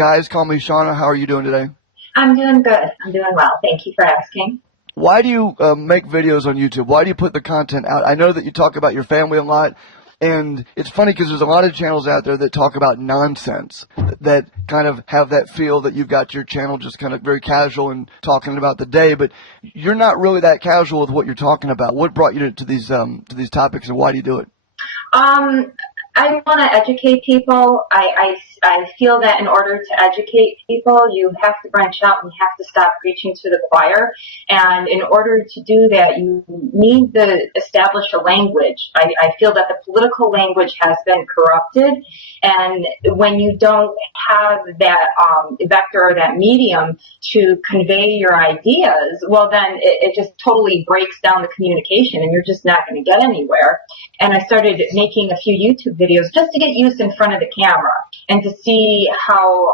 Guys, Call Me Shawna. How are you doing today? I'm doing good. I'm doing well. Thank you for asking. Why do you make videos on YouTube? Why do you put the content out? I know that you talk about your family a lot, and it's funny because there's a lot of channels out there that talk about nonsense, that kind of have that feel that you've got your channel just kind of very casual and talking about the day, but you're not really that casual with what you're talking about. What brought you to these topics, and why do you do it? I want to educate people. I feel that in order to educate people, you have to branch out and you have to stop preaching to the choir. And in order to do that, you need to establish a language. I feel that the political language has been corrupted. And when you don't have that vector or that medium to convey your ideas, well, then it just totally breaks down the communication and you're just not going to get anywhere. And I started making a few YouTube videos just to get used in front of the camera and to see how,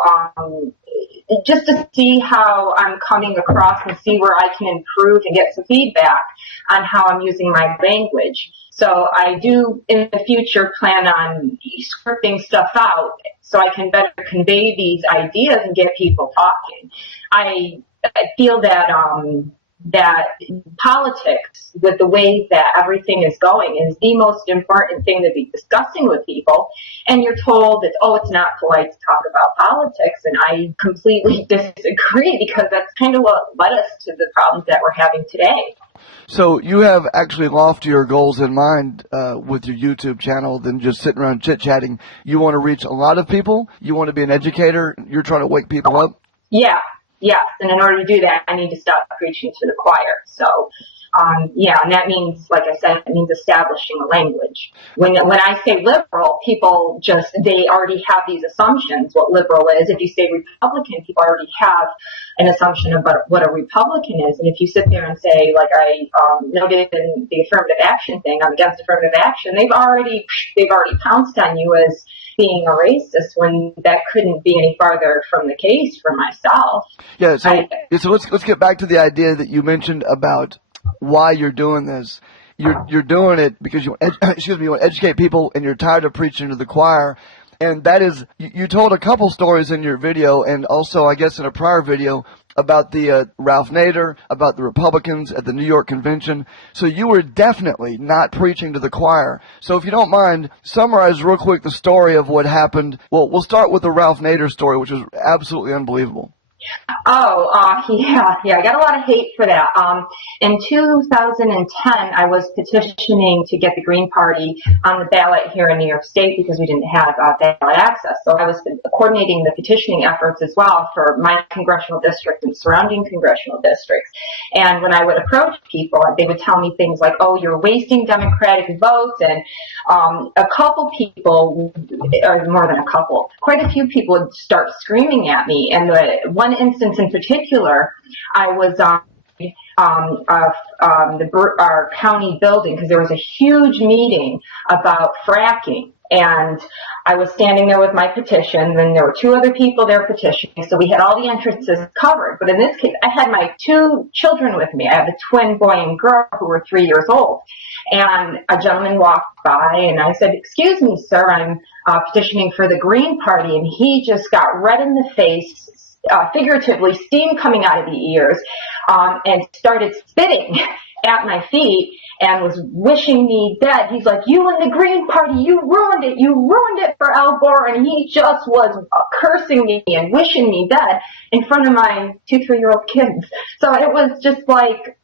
I'm coming across and see where I can improve and get some feedback on how I'm using my language. So I do in the future plan on scripting stuff out so I can better convey these ideas and get people talking. I feel that that politics, with the way that everything is going, is the most important thing to be discussing with people. And you're told that, oh, it's not polite to talk about politics. And I completely disagree, because that's kind of what led us to the problems that we're having today. So you have actually loftier goals in mind with your YouTube channel than just sitting around chit-chatting. You want to reach a lot of people. You want to be an educator. You're trying to wake people up. Yeah. Yes, and in order to do that, I need to stop preaching to the choir. So, and that means, like I said, it means establishing a language. When I say liberal, people they already have these assumptions what liberal is. If you say Republican, people already have an assumption about what a Republican is. And if you sit there and say, like I noted in the affirmative action thing, I'm against affirmative action, they've already pounced on you as being a racist, when that couldn't be any farther from the case for myself. Yeah, so let's get back to the idea that you mentioned about why you're doing this. You're doing it because you want to educate people, and you're tired of preaching to the choir. And that is, you told a couple stories in your video, and also I guess in a prior video, about the Ralph Nader, about the Republicans at the New York convention. So you were definitely not preaching to the choir. So if you don't mind, summarize real quick the story of what happened. Well, we'll start with the Ralph Nader story, which is absolutely unbelievable. Yeah, I got a lot of hate for that. In 2010, I was petitioning to get the Green Party on the ballot here in New York State because we didn't have ballot access. So I was coordinating the petitioning efforts as well for my congressional district and surrounding congressional districts. And when I would approach people, they would tell me things like, oh, you're wasting Democratic votes. And a couple people, or more than a couple, quite a few people would start screaming at me. And the one instance in particular, I was on our county building because there was a huge meeting about fracking. And I was standing there with my petition, and there were two other people there petitioning, so we had all the entrances covered. But in this case, I had my two children with me. I have a twin boy and girl who were 3 years old. And a gentleman walked by, and I said, "Excuse me, sir, I'm petitioning for the Green Party." And he just got red in the face, figuratively, steam coming out of the ears, and started spitting at my feet and was wishing me dead. He's like, "You and the Green Party, you ruined it for Al Gore." And he just was cursing me and wishing me dead in front of my 2-3-year-old kids. So it was just like,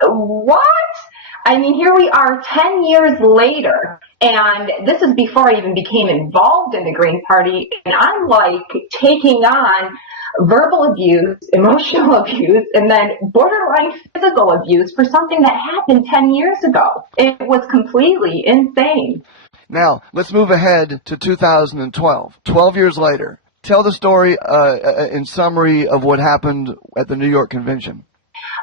what? I mean, here we are 10 years later, and this is before I even became involved in the Green Party, and I'm like taking on verbal abuse, emotional abuse, and then borderline physical abuse for something that happened 10 years ago. It was completely insane. Now, let's move ahead to 2012, 12 years later. Tell the story in summary of what happened at the New York convention.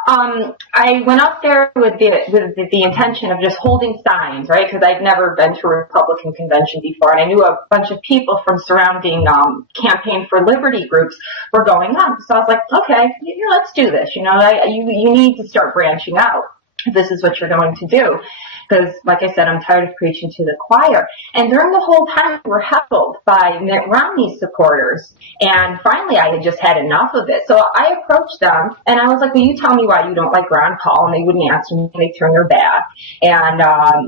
I went up there with the intention of just holding signs, right? Because I'd never been to a Republican convention before, and I knew a bunch of people from surrounding Campaign for Liberty groups were going on. So I was like, okay, let's do this. You need to start branching out. if this is what you're going to do. Because, like I said, I'm tired of preaching to the choir. And during the whole time, we were heckled by Mitt Romney supporters. And finally, I had just had enough of it. So I approached them, and I was like, will you tell me why you don't like Ron Paul? And they wouldn't answer me, and they turned their back. And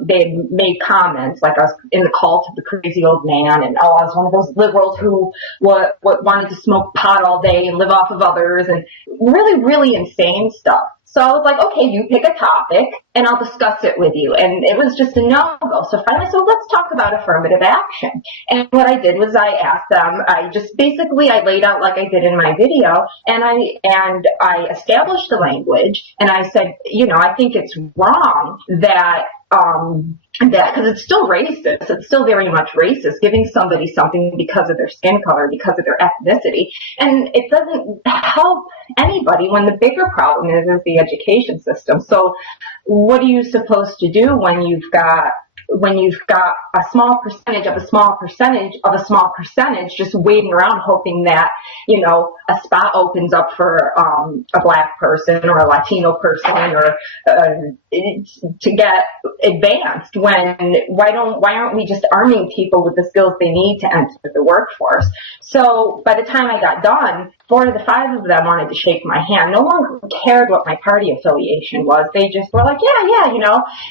they had made comments, like I was in the cult of the crazy old man, and, oh, I was one of those liberals who wanted to smoke pot all day and live off of others, and really, really insane stuff. So I was like, okay, you pick a topic, and I'll discuss it with you. And it was just a no-go. So finally, let's talk about affirmative action. And what I did was I asked them, I laid out like I did in my video, and I established the language, and I said, I think it's wrong that because it's still racist. It's still very much racist, giving somebody something because of their skin color, because of their ethnicity. And it doesn't help anybody when the bigger problem is the education system. So what are you supposed to do when you've got a small percentage of a small percentage of a small percentage just waiting around hoping that, a spot opens up for a black person or a Latino person or to get advanced why aren't we just arming people with the skills they need to enter the workforce? So by the time I got done, 4 of the 5 of them wanted to shake my hand. No one cared what my party affiliation was. They just were like, yeah,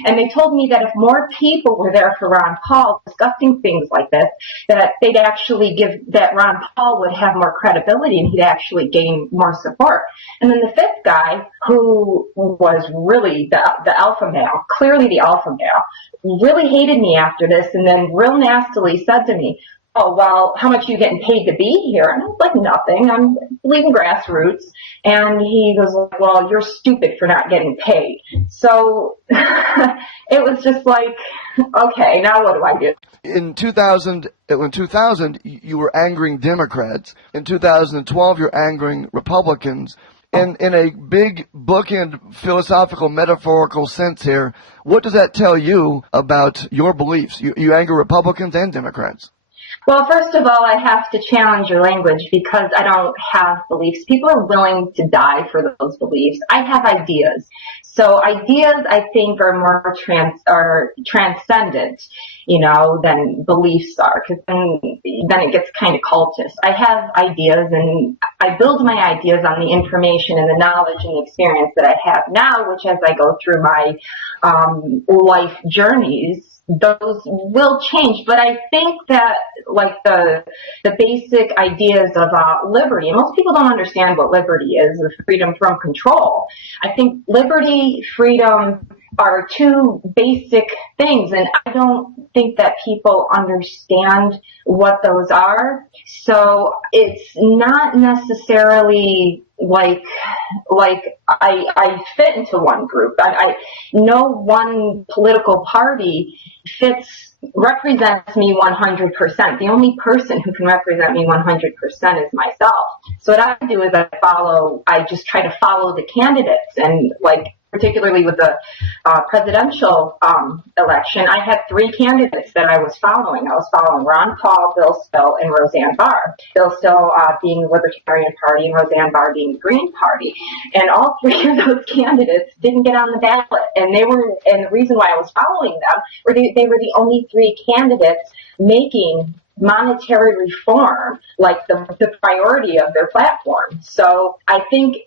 and they told me that if more people were there for Ron Paul discussing things like this, that they'd actually that Ron Paul would have more credibility and he'd actually gain more support. And then the 5th guy, who was really the alpha male, clearly the alpha male, really hated me after this and then real nastily said to me, oh, well, how much are you getting paid to be here? And I was like, nothing. I'm leaving grassroots. And he was like, well, you're stupid for not getting paid. So it was just like, okay, now what do I do? In 2000, you were angering Democrats. In 2012, you're angering Republicans. And in a big bookend philosophical, metaphorical sense here, what does that tell you about your beliefs? You anger Republicans and Democrats. Well, first of all, I have to challenge your language because I don't have beliefs. People are willing to die for those beliefs. I have ideas. So ideas, I think, are more transcendent, than beliefs are, because then it gets kind of cultist. I have ideas, and I build my ideas on the information and the knowledge and the experience that I have now, which as I go through my life journeys, those will change. But I think that, like, the basic ideas of liberty, and most people don't understand what liberty is, or freedom from control. I think liberty, freedom are 2 basic things, and I don't think that people understand what those are. So it's not necessarily like I fit into one group. No one political party represents me 100%. The only person who can represent me 100% is myself. So what I do is I just try to follow the candidates, and particularly with the presidential election, I had 3 candidates that I was following. I was following Ron Paul, Bill Still, and Roseanne Barr. Bill Still being the Libertarian Party and Roseanne Barr being the Green Party. And all 3 of those candidates didn't get on the ballot. And the reason why I was following them were they were the only 3 candidates making monetary reform like the priority of their platform. So I think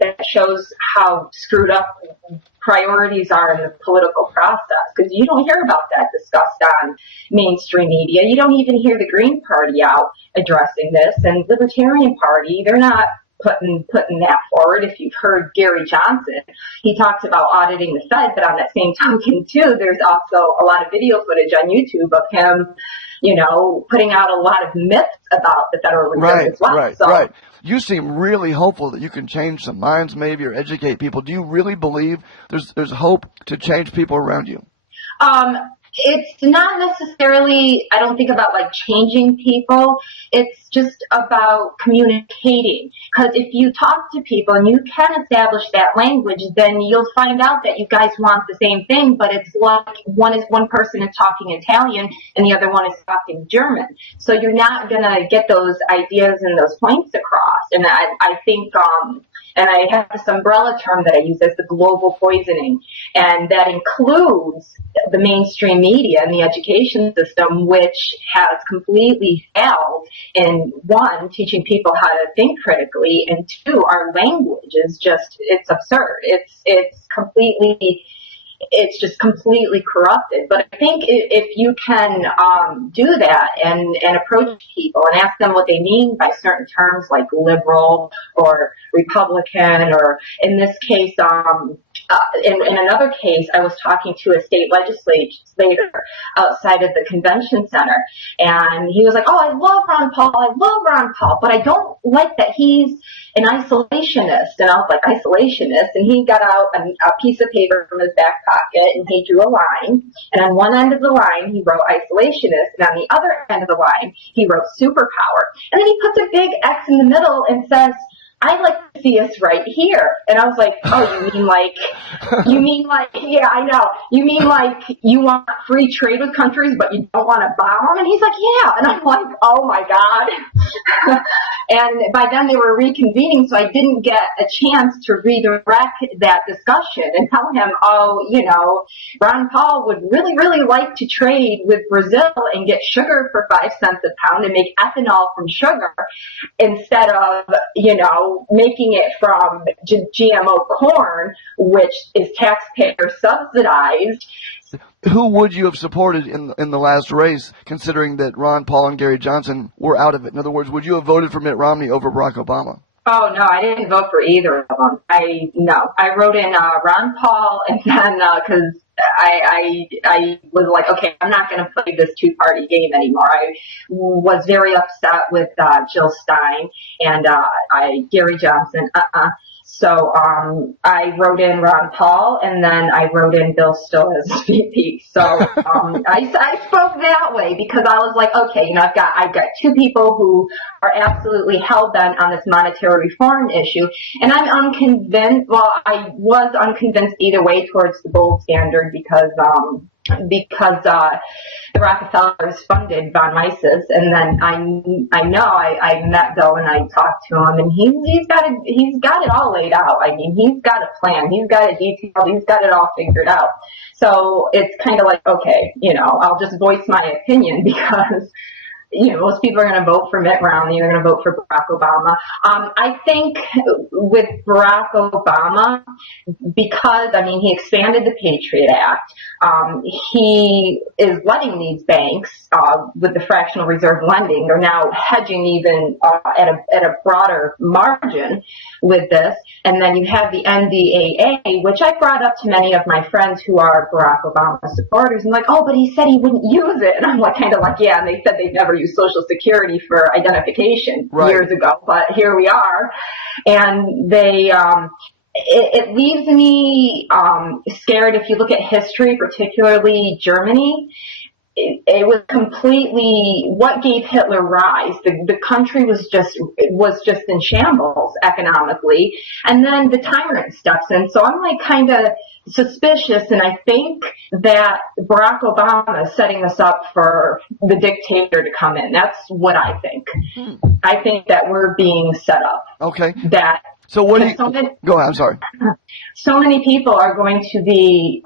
that shows how screwed up priorities are in the political process, because you don't hear about that discussed on mainstream media. You don't even hear the Green Party out addressing this, and Libertarian Party, they're not putting that forward. If you've heard Gary Johnson, he talks about auditing the Fed, but on that same token too, there's also a lot of video footage on YouTube of him, putting out a lot of myths about the Federal Reserve as well. Right. You seem really hopeful that you can change some minds maybe, or educate people. Do you really believe there's hope to change people around you? It's not necessarily, I don't think about changing people. It's just about communicating. Because if you talk to people and you can establish that language, then you'll find out that you guys want the same thing, but it's like one person is talking Italian and the other one is talking German. So you're not going to get those ideas and those points across. And I think And I have this umbrella term that I use as the global poisoning. And that includes the mainstream media and the education system, which has completely failed in, one, teaching people how to think critically, and two, our language is just, it's absurd. It's just completely corrupted. But I think if you can do that and approach people and ask them what they mean by certain terms like liberal or Republican, or in this case, in another case, I was talking to a state legislator outside of the convention center, and he was like, "Oh, I love Ron Paul, but I don't like that he's an isolationist." And I was like, "Isolationist?" And he got out a piece of paper from his back pocket, and he drew a line, and on one end of the line, he wrote isolationist, and on the other end of the line, he wrote superpower. And then he puts a big X in the middle and says, "I'd like to see us right here." And I was like, "Oh, you mean like, yeah, I know. You mean like you want free trade with countries, but you don't want to bomb them?" And he's like, "Yeah." And I'm like, "Oh my God." And by then they were reconvening, so I didn't get a chance to redirect that discussion and tell him, "Oh, Ron Paul would really, really like to trade with Brazil and get sugar for 5 cents a pound and make ethanol from sugar instead of, making it from GMO corn, which is taxpayer subsidized." Who would you have supported in the last race, considering that Ron Paul and Gary Johnson were out of it? In other words, would you have voted for Mitt Romney over Barack Obama? Oh, no, I didn't vote for either of them. I wrote in Ron Paul, and then because I was like, okay, I'm not going to play this two-party game anymore. I was very upset with Jill Stein and Gary Johnson. So I wrote in Ron Paul, and then I wrote in Bill Stowe as VP. So I spoke that way because I was like, okay, I've got two people who are absolutely hell-bent on this monetary reform issue, and I'm unconvinced. Well, I was unconvinced either way towards the gold standard because the Rockefellers funded von Mises, and then I met Bill and I talked to him, and he's got it all laid out. I mean, he's got a plan, he's got it detailed, he's got it all figured out. So it's kind of like, okay, I'll just voice my opinion because most people are going to vote for Mitt Romney, they're going to vote for Barack Obama. I think with Barack Obama, because, he expanded the Patriot Act, he is letting these banks, with the fractional reserve lending, they're now hedging even at a broader margin with this. And then you have the NDAA, which I brought up to many of my friends who are Barack Obama supporters, and like, "Oh, but he said he wouldn't use it." And I'm like, yeah, and they said they'd never use Social Security for identification years ago, but here we are. And they, it leaves me scared. If you look at history, particularly Germany, it was completely what gave Hitler rise. The country was just in shambles economically, and then the tyrant steps in. So I'm like kind of suspicious, and I think that Barack Obama is setting us up for the dictator to come in. That's what I think. I think that we're being set up. Okay. So what do you... Go ahead, I'm sorry. So many people are going to be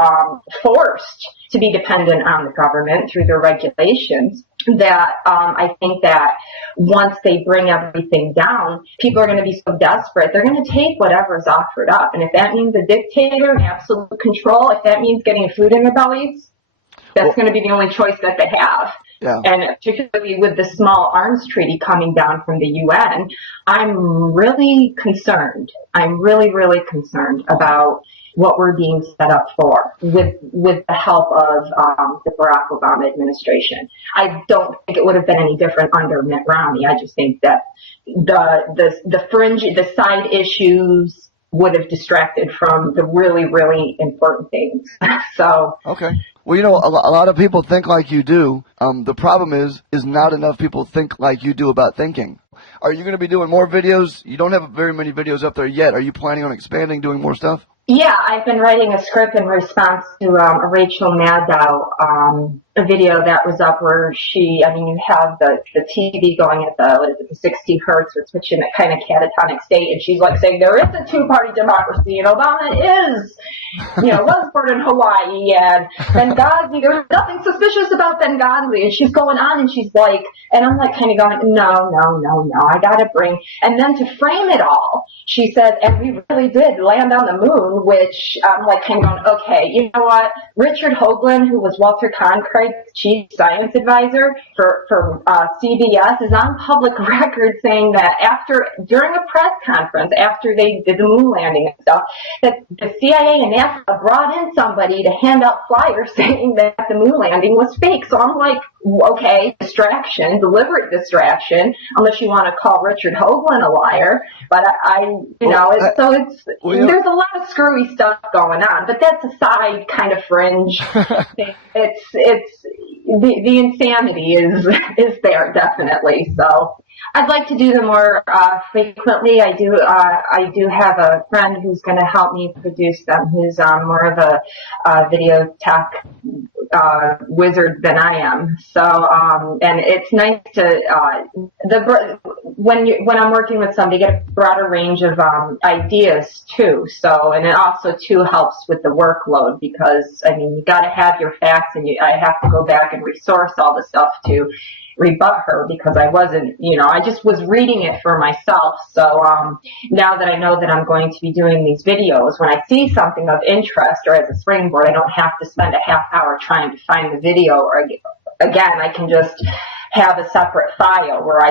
forced to be dependent on the government through their regulations that I think that once they bring everything down, people are going to be so desperate, they're going to take whatever's offered up. And if that means a dictator and absolute control, if that means getting food in their bellies, that's going to be the only choice that they have. Yeah. And particularly with the small arms treaty coming down from the UN, I'm really concerned. I'm really, really concerned about what we're being set up for with the help of the Barack Obama administration. I don't think it would have been any different under Mitt Romney. I just think that the side issues would have distracted from the really, really important things. So. Okay. Well, a lot of people think like you do. The problem is not enough people think like you do about thinking. Are you going to be doing more videos? You don't have very many videos up there yet. Are you planning on expanding, doing more stuff? Yeah, I've been writing a script in response to a Rachel Maddow a video that was up where you have the TV going at the 60 hertz, or switching that kind of catatonic state, and she's like saying there is a two-party democracy, and Obama was born in Hawaii, and Benghazi, there's nothing suspicious about Benghazi, and she's going on, and she's like, and I'm like kind of going, no, I gotta bring, and then to frame it all, she said, and we really did land on the moon, which I'm like kind of going, okay, you know what, Richard Hoagland, who was Walter Cronkite's chief science advisor for CBS, is on public record saying that during a press conference, after they did the moon landing and stuff, that the CIA and NASA brought in somebody to hand out flyers saying that the moon landing was fake. So I'm like, okay, distraction, deliberate distraction, unless you want to call Richard Hoagland a liar. But there's a lot of screwy stuff going on, but that's a side kind of fringe thing. It's the insanity is there definitely. So I'd like to do them more frequently. I do have a friend who's going to help me produce them, who's more of a video tech wizard than I am. So and it's nice to when I'm working with somebody, get a broader range of ideas too. So, and it also too helps with the workload, because you got to have your facts, and I have to go back and resource all the stuff to rebut her, because I wasn't, I just was reading it for myself. So now that I know that I'm going to be doing these videos, when I see something of interest or as a springboard, I don't have to spend a half hour trying to find the video, or again, I can just have a separate file where I